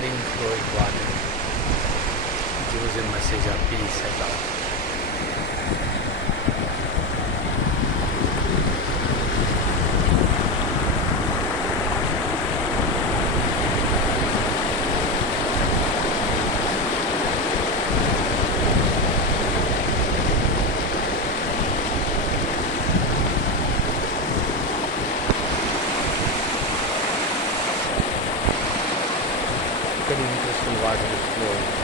expanding flowing water using uma seja pizza e tal. Pretty interesting water is flowing.